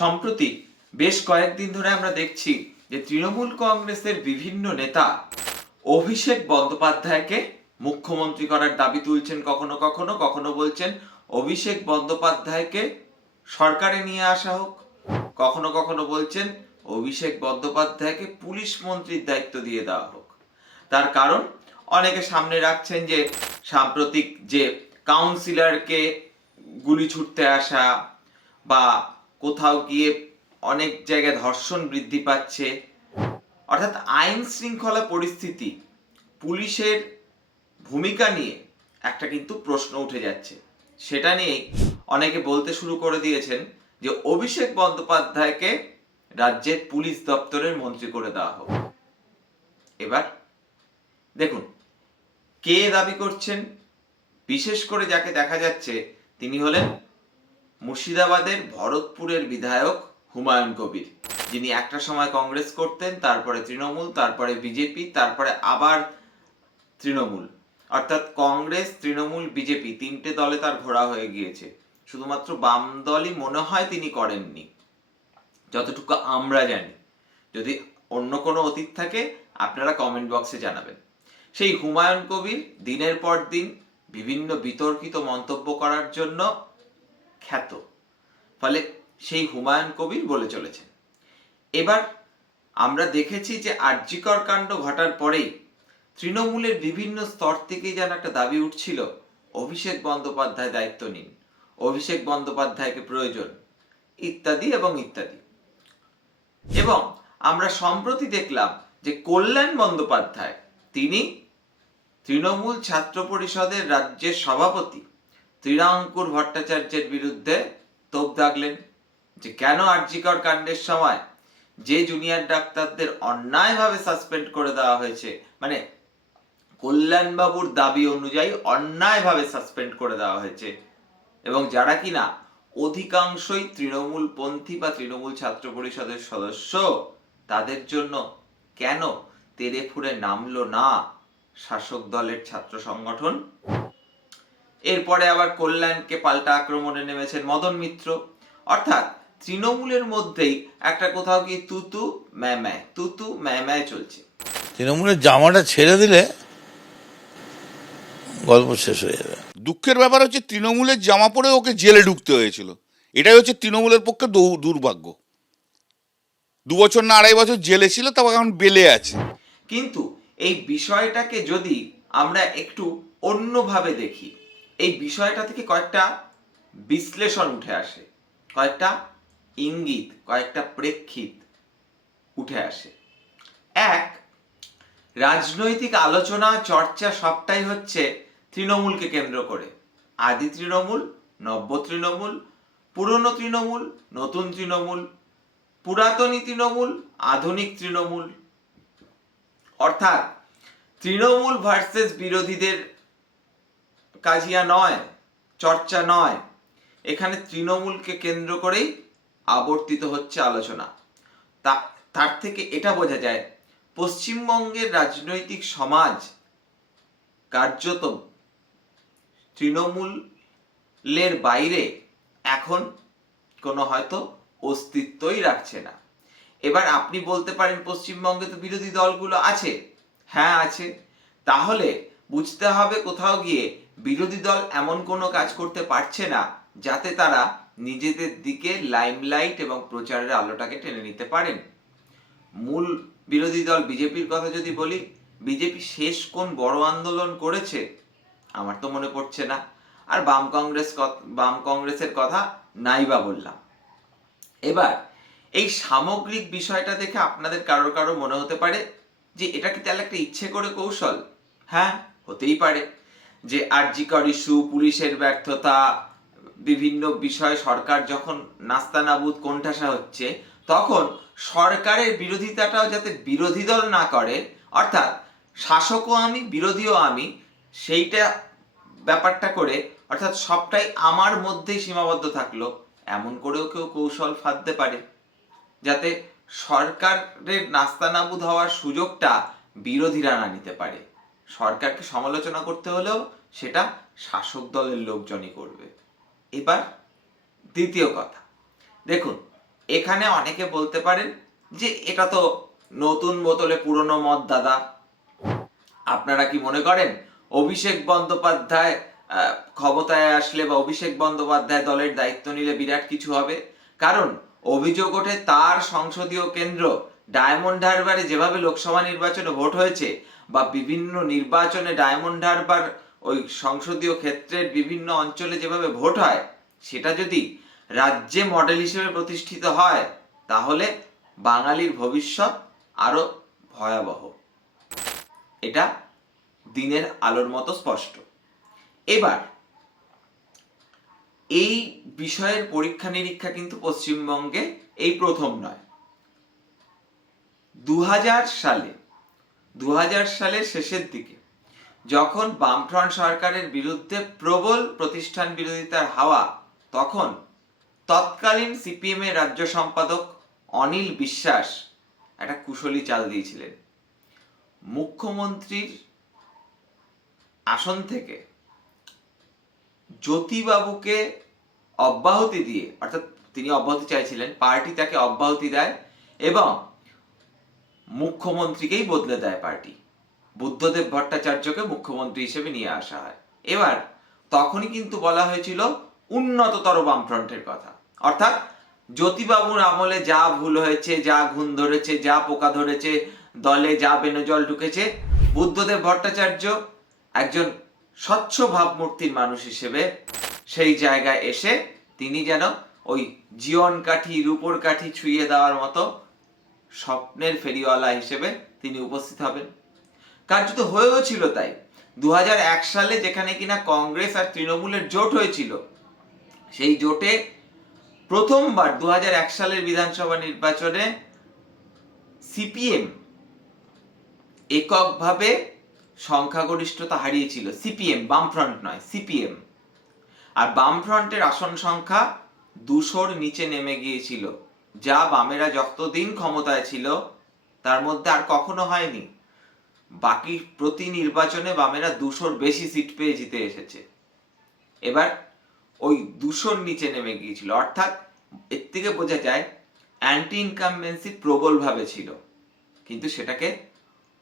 সম্প্রতি বেশ কয়েকদিন ধরে আমরা দেখছি যে তৃণমূল কংগ্রেসের বিভিন্ন নেতা অভিষেক বন্দ্যোপাধ্যায়কে মুখ্যমন্ত্রী করার দাবি তুলছেন কখনো কখনো কখনো বলছেন অভিষেক বন্দ্যোপাধ্যায়কে সরকারে নিয়ে আসা হোক। কখনো কখনো বলছেন অভিষেক বন্দ্যোপাধ্যায়কে পুলিশ মন্ত্রীর দায়িত্ব দিয়ে দেওয়া হোক। তার কারণ অনেকে সামনে রাখছেন যে সাম্প্রতিক যে কাউন্সিলরকে গুলি ছুটতে আসা বা কোথাও গিয়ে অনেক জায়গায় ধর্ষণ বৃদ্ধি পাচ্ছে। অর্থাৎ আইন শৃঙ্খলা পরিস্থিতি পুলিশের ভূমিকা নিয়ে একটা কিন্তু প্রশ্ন উঠে যাচ্ছে। সেটা নিয়েই অনেকে বলতে শুরু করে দিয়েছেন যে অভিষেক বন্দ্যোপাধ্যায়কে রাজ্যের পুলিশ দপ্তরের মন্ত্রী করে দেওয়া হোক। এবার দেখুন, কে দাবি করছেন? বিশেষ করে যাকে দেখা যাচ্ছে, তিনি হলেন মুর্শিদাবাদের ভরতপুরের বিধায়ক হুমায়ুন কবির। যিনি একটা সময় কংগ্রেস করতেন, তারপরে তৃণমূল, তারপরে বিজেপি, তারপরে আবার তৃণমূল। অর্থাৎ কংগ্রেস, তৃণমূল, বিজেপি তিনটে দলে তার ঘোরা হয়ে গিয়েছে। শুধুমাত্র বাম দলই মনে হয় তিনি করেননি। যতটুকু আমরা জানি। যদি অন্য কোনো অতীত থাকে, আপনারা কমেন্ট বক্সে জানাবেন। সেই হুমায়ুন কবির দিনের পর দিন বিভিন্ন বিতর্কিত মন্তব্য করার জন্য খ্যাত। ফলে সেই হুমায়ুন কবির বলে চলেছেন। এবার আমরা দেখেছি যে আর্যিকর কাণ্ড ঘটার পরেই তৃণমূলের বিভিন্ন স্তর থেকেই যেন একটা দাবি উঠছিল, অভিষেক বন্দ্যোপাধ্যায় দায়িত্ব নিন, অভিষেক বন্দ্যোপাধ্যায়কে প্রয়োজন, ইত্যাদি এবং ইত্যাদি। এবং আমরা সম্প্রতি দেখলাম যে কল্যাণ বন্দ্যোপাধ্যায়, তিনি তৃণমূল ছাত্র পরিষদের রাজ্যের সভাপতি ত্রিরাঙ্কুর ভট্টাচার্যের বিরুদ্ধে তোপ দাগলেন যে কেন আরজিকর কাণ্ডের সময় যে জুনিয়র ডাক্তারদের অন্যায়ভাবে সাসপেন্ড করে দেওয়া হয়েছে মানে কল্যাণবাবুর দাবি অনুযায়ী অন্যায়ভাবে সাসপেন্ড করে দেওয়া হয়েছে। এবং যারা কিনা অধিকাংশই তৃণমূল পন্থী বা তৃণমূল ছাত্র পরিষদের সদস্য, তাদের জন্য কেন তেরে ফুরে নামলো না শাসক দলের ছাত্র সংগঠন? এরপরে আবার কল্যাণকে পাল্টা আক্রমণে নেমেছেন মদন মিত্র। অর্থাৎ তৃণমূলের মধ্যেই একটা কোথাও কি তুতু ম্যাম্যায় তুতু ম্যাম্যায় চলছে। তৃণমূলের জামাটা ছেড়ে দিলে গল্প শেষ হয়ে যাবে। দুঃখের ব্যাপার হচ্ছে তৃণমূলের জামা পরে ওকে জেলে ঢুকতে হয়েছিল। এটাই হচ্ছে তৃণমূলের পক্ষে দৌ- দুর্ভাগ্য। দু বছর না আড়াই বছর জেলে ছিল তারপর এখন বেলে আছে। কিন্তু এই বিষয়টাকে যদি আমরা একটু অন্যভাবে দেখি এই বিষয়টা থেকে কয়েকটা বিশ্লেষণ উঠে আসে, কয়েকটা ইঙ্গিত, কয়েকটা প্রেক্ষিত উঠে আসে। এক, রাজনৈতিক আলোচনা, চর্চা সবটাই হচ্ছে তৃণমূলকে কেন্দ্র করে। আদি তৃণমূল, নব্য তৃণমূল, পুরনো তৃণমূল, নতুন তৃণমূল, পুরাতনী তৃণমূল, আধুনিক তৃণমূল। অর্থাৎ তৃণমূল ভার্সেস বিরোধীদের কাজিয়া নয়, চর্চা নয়। এখানে তৃণমূলকে কেন্দ্র করেই আবর্তিত হচ্ছে আলোচনা। তা, তার থেকে এটা বোঝা যায়, পশ্চিমবঙ্গের রাজনৈতিক সমাজ কার্যত তৃণমূলের বাইরে এখন কোনো হয়তো অস্তিত্বই রাখছে না। এবার আপনি বলতে পারেন, পশ্চিমবঙ্গে তো বিরোধী দলগুলো আছে। হ্যাঁ আছে। তাহলে বুঝতে হবে কোথাও গিয়ে বিরোধী দল এমন কোনো কাজ করতে পারছে না যাতে তারা নিজেদের দিকে লাইমলাইট এবং প্রচারের আলোটাকে টেনে নিতে পারেন। মূল বিরোধী দল বিজেপির কথা যদি বলি, বিজেপি শেষ কোন বড় আন্দোলন করেছে, আমার তো মনে পড়ছে না। আর বাম কংগ্রেস বাম কংগ্রেসের কথা নাই বা বললাম। এবার, এই সামগ্রিক বিষয়টা দেখে আপনাদের কারোর কারও মনে হতে পারে যে এটা কি তাহলে একটা ইচ্ছে করে কৌশল? হ্যাঁ হতেই পারে। যে আরজিকর ইস্যু পুলিশের ব্যর্থতা, বিভিন্ন বিষয়ে সরকার যখন নাস্তানাবুদ কোণঠাসা হচ্ছে, তখন সরকারের বিরোধিতাটাও যাতে বিরোধী দল না করে, অর্থাৎ শাসকও আমি, বিরোধীও আমি, সেইটা ব্যাপারটা করে, অর্থাৎ সবটাই আমার মধ্যেই সীমাবদ্ধ থাকল, এমন করেও কেউ কৌশল ফাঁদতে পারে। যাতে সরকারের নাস্তানাবুদ হওয়ার সুযোগটা বিরোধীরা না নিতে পারে। সরকারকে সমালোচনা করতে হলেও সেটা শাসক দলের লোকজনই করবে। এবার দ্বিতীয় কথা। দেখুন, এখানে অনেকে বলতে পারেন যে এটা তো নতুন বোতলে পুরনো মদ, দাদা। আপনারা কি মনে করেন অভিষেক বন্দ্যোপাধ্যায় ক্ষমতায় আসলে বা অভিষেক বন্দ্যোপাধ্যায় দলের দায়িত্ব নিলে বিরাট কিছু হবে? কারণ অভিযোগ ওঠে তার সংসদীয় কেন্দ্র ডায়মন্ড হারবারে যেভাবে লোকসভা নির্বাচনে ভোট হয়েছে বা বিভিন্ন নির্বাচনে ডায়মন্ড হারবার ওই সংসদীয় ক্ষেত্রের বিভিন্ন অঞ্চলে যেভাবে ভোট হয়, সেটা যদি রাজ্যে মডেল হিসেবে প্রতিষ্ঠিত হয়, তাহলে বাঙালির ভবিষ্যৎ আরও ভয়াবহ। এটা দিনের আলোর মতো স্পষ্ট। এবার, এই বিষয়ের পরীক্ষা নিরীক্ষা কিন্তু পশ্চিমবঙ্গে এই প্রথম নয়। দু হাজার সালে দু হাজার সালের শেষের দিকে যখন বামফ্রন্ট সরকারের বিরুদ্ধে প্রবল প্রতিষ্ঠান বিরোধিতার হাওয়া, তখন তৎকালীন সিপিএম এর রাজ্য সম্পাদক অনিল বিশ্বাস একটা কুশলী চাল দিয়েছিলেন। মুখ্যমন্ত্রীর আসন থেকে জ্যোতিবাবুকে অব্যাহতি দিয়ে, অর্থাৎ তিনি অব্যাহতি চাইছিলেন, পার্টি তাকে অব্যাহতি দেয় এবং মুখ্যমন্ত্রীকেই বদলে দেয় পার্টি। বুদ্ধদেব ভট্টাচার্যকে মুখ্যমন্ত্রী হিসেবে নিয়ে আসা হয়। এবার তখনই কিন্তু বলা হয়েছিল উন্নততর বামফ্রন্টের কথা। অর্থাৎ জ্যোতিবাবুর আমলে যা ভুল হয়েছে, যা ঘুণ ধরেছে, যা পোকা ধরেছে, দলে যা বেনজল ঢুকেছে, বুদ্ধদেব ভট্টাচার্য একজন স্বচ্ছ ভাবমূর্তির মানুষ হিসেবে সেই জায়গায় এসে তিনি যেন ওই জীবন কাঠি রূপর কাঠি ছুঁয়ে দেওয়ার মতো স্বপ্নের ফেরিওয়ালা হিসেবে তিনি উপস্থিত হবেন। কার্যত হয়েও ছিল তাই। দু হাজার এক সালে যেখানে কিনা কংগ্রেস আর তৃণমূলের জোট হয়েছিল, সেই জোটে প্রথমবার দু হাজার এক সালের বিধানসভা নির্বাচনে সিপিএম এককভাবে সংখ্যাগরিষ্ঠতা হারিয়েছিল। সিপিএম, বামফ্রন্ট নয়, সিপিএম। আর বামফ্রন্টের আসন সংখ্যা দুশোর নিচে নেমে গিয়েছিল। যা বামেরা যতদিন ক্ষমতায় ছিল, তার মধ্যে আর কখনো হয়নি। বাকি প্রতি নির্বাচনে বামেরা দুশোর বেশি সিট পেয়ে জিতে এসেছে। এবার ওই দুশোর নিচে নেমে গিয়েছিল। অর্থাৎ এর থেকে বোঝা যায় অ্যান্টি ইনকামবেন্সি প্রবলভাবে ছিল। কিন্তু সেটাকে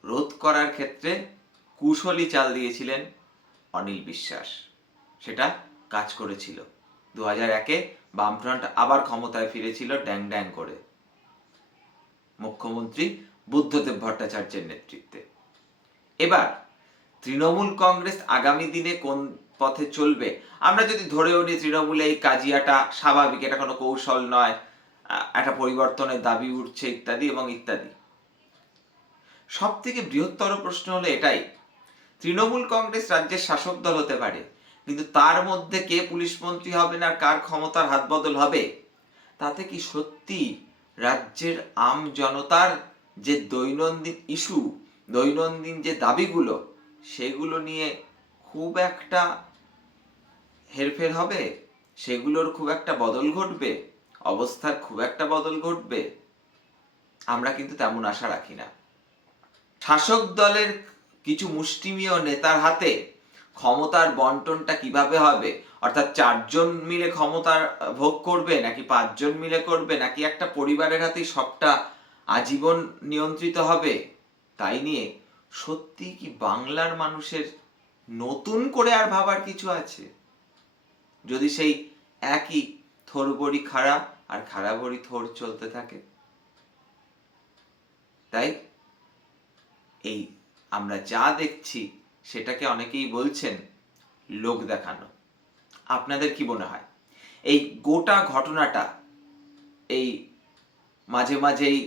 রোধ করার ক্ষেত্রে কুশলী চাল দিয়েছিলেন অনিল বিশ্বাস। সেটা কাজ করেছিল। দু হাজার একে বামফ্রন্ট আবার ক্ষমতায় ফিরেছিল ড্যাং ড্যাং করে। মুখ্যমন্ত্রী বুদ্ধদেব ভট্টাচার্যের নেতৃত্বে। এবার, তৃণমূল কংগ্রেস আগামী দিনে কোন পথে চলবে? আমরা যদি ধরেও নিই তৃণমূলে এই কাজিয়াটা স্বাভাবিক, এটা কোনো কৌশল নয়, একটা পরিবর্তনের দাবি উঠছে ইত্যাদি এবং ইত্যাদি। সব থেকে বৃহত্তর প্রশ্ন হলো এটাই, তৃণমূল কংগ্রেস রাজ্যের শাসক দল হতে পারে কিন্তু তার মধ্যে কে পুলিশ মন্ত্রী হবেন আর কার ক্ষমতার হাত বদল হবে, তাতে কি সত্যি রাজ্যের আম জনতার যে দৈনন্দিন ইস্যু, দৈনন্দিন যে দাবিগুলো, সেগুলো নিয়ে খুব একটা হেরফের হবে? সেগুলোর খুব একটা বদল ঘটবে? অবস্থার খুব একটা বদল ঘটবে? আমরা কিন্তু তেমন আশা রাখি না। শাসক দলের কিছু মুষ্টিমীয় নেতার হাতে ক্ষমতার বন্টনটা কীভাবে হবে? অর্থাৎ চারজন মিলে ক্ষমতার ভোগ করবে, নাকি পাঁচজন মিলে করবে, নাকি একটা পরিবারের হাতেই সবটা আজীবন নিয়ন্ত্রিত হবে? তাই নিয়ে সত্যি কি বাংলার মানুষের নতুন করে আর ভাবার কিছু আছে? যদি সেই একই থোর বড়ি খাড়া আর খাড়া বড়ি থোর চলতে থাকে? তাই এই আমরা যা দেখছি সেটাকে অনেকেই বলছেন লোক দেখানো। আপনাদের কি মনে হয়? এই গোটা ঘটনাটা, এই মাঝে মাঝেই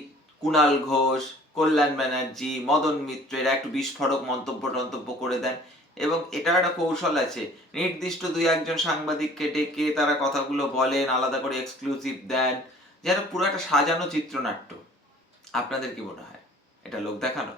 কুণাল ঘোষ, কল্যাণ ব্যানার্জি, মদন মিত্রের একটু বিস্ফোরক মন্তব্য টন্তব্য করে দেন এবং এটা একটা কৌশল আছে। নির্দিষ্ট দুই একজন সাংবাদিককে ডেকে তারা কথাগুলো বলেন, আলাদা করে এক্সক্লুসিভ দেন, যেন পুরো একটা সাজানো চিত্রনাট্য। আপনাদের কি মনে হয়? এটা লোক দেখানো?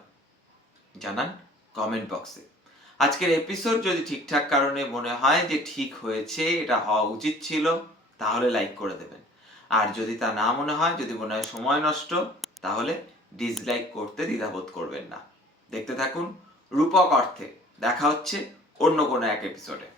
জানান কমেন্ট বক্সে। আজকের এপিসোড যদি ঠিকঠাক কারণে মনে হয় যে ঠিক হয়েছে, এটা হওয়া উচিত ছিল, তাহলে লাইক করে দেবেন। আর যদি তা না মনে হয়, যদি মনে হয় সময় নষ্ট, তাহলে ডিসলাইক করতে দ্বিধাবোধ করবেন না। দেখতে থাকুন রূপক অর্থে। দেখা হচ্ছে অন্য কোনো এক এপিসোডে